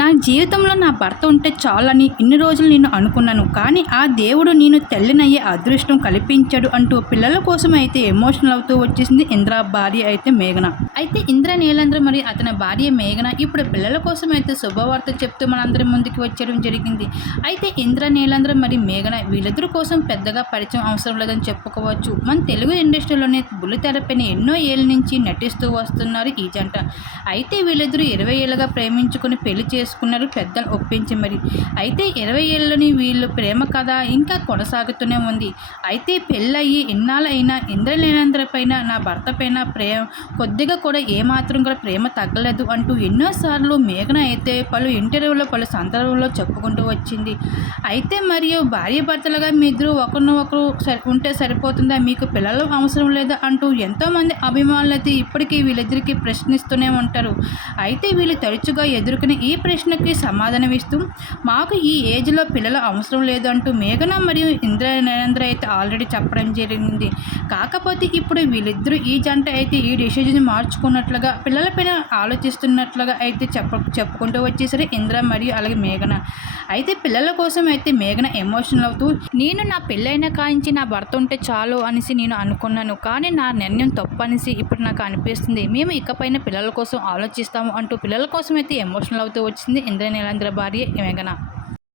నా జీవితంలో నా భర్త ఉంటే చాలని ఇన్ని రోజులు నేను అనుకున్నాను. కానీ ఆ దేవుడు నేను తల్లినయ్యే అదృష్టం కల్పించాడు అంటూ పిల్లల కోసం అయితే ఎమోషనల్ అవుతూ వచ్చేసింది ఇంద్ర భార్య అయితే మేఘన. అయితే ఇంద్ర నీలేంద్ర మరి అతని భార్య మేఘన ఇప్పుడు పిల్లల కోసం అయితే శుభవార్త చెప్తూ మనందరి ముందుకు వచ్చేయడం జరిగింది. అయితే ఇంద్ర నీలేంద్ర మరి మేఘన వీళ్ళిద్దరి కోసం పెద్దగా పరిచయం అవసరం లేదని చెప్పుకోవచ్చు. మన తెలుగు ఇండస్ట్రీలోనే బుల్లితెరపైన ఎన్నో ఏళ్ళ నుంచి నటిస్తూ వస్తున్నారు ఈ జంట. అయితే వీళ్ళిద్దరూ ఇరవై ఏళ్ళుగా ప్రేమించుకుని పెళ్ళి చేసి చేసుకున్నారు పెద్దలు ఒప్పించి మరి. అయితే ఇరవై ఏళ్ళని వీళ్ళు ప్రేమ కథ ఇంకా కొనసాగుతూనే ఉంది. అయితే పెళ్ళయి ఇన్నాళ్ళైనా ఇంద్రలేనంద్ర పైన నా భర్త పైన ప్రేమ కొద్దిగా కూడా ఏమాత్రం కూడా ప్రేమ తగ్గలేదు అంటూ ఎన్నోసార్లు మేఘన అయితే పలు ఇంటర్వ్యూలో పలు సందర్భంలో చెప్పుకుంటూ వచ్చింది. అయితే మరియు భార్య భర్తలుగా మీ ఇద్దరు ఒకరిని ఒకరు సరి ఉంటే సరిపోతుందా? మీకు పిల్లలు అవసరం లేదా అంటూ ఎంతోమంది అభిమానులు అయితే ఇప్పటికీ వీళ్ళిద్దరికీ ప్రశ్నిస్తూనే ఉంటారు. అయితే వీళ్ళు తరచుగా ఎదుర్కొనే ఈ ప్రశ్నకి సమాధానం ఇస్తూ మాకు ఈ ఏజ్లో పిల్లలు అవసరం లేదు అంటూ మేఘన మరియు ఇంద్ర నరేంద్ర అయితే ఆల్రెడీ చెప్పడం జరిగింది. కాకపోతే ఇప్పుడు వీళ్ళిద్దరూ ఈ జంట అయితే ఈ డిసిజన్ మార్చుకున్నట్లుగా పిల్లలపైన ఆలోచిస్తున్నట్లుగా అయితే చెప్ప చెప్పుకుంటూ వచ్చేసరి ఇంద్ర మరియు అలాగే మేఘన. అయితే పిల్లల కోసం అయితే మేఘన ఎమోషనల్ అవుతూ నేను నా పెళ్ళైన కాంచి నా భర్త ఉంటే చాలు అనేసి నేను అనుకున్నాను. కానీ నా నిర్ణయం తప్పు అనేసి ఇప్పుడు నాకు అనిపిస్తుంది. మేము ఇకపైన పిల్లల కోసం ఆలోచిస్తాము అంటూ పిల్లల కోసం అయితే ఎమోషనల్ అవుతూ వచ్చింది ఇంద్ర భార్య మేఘన.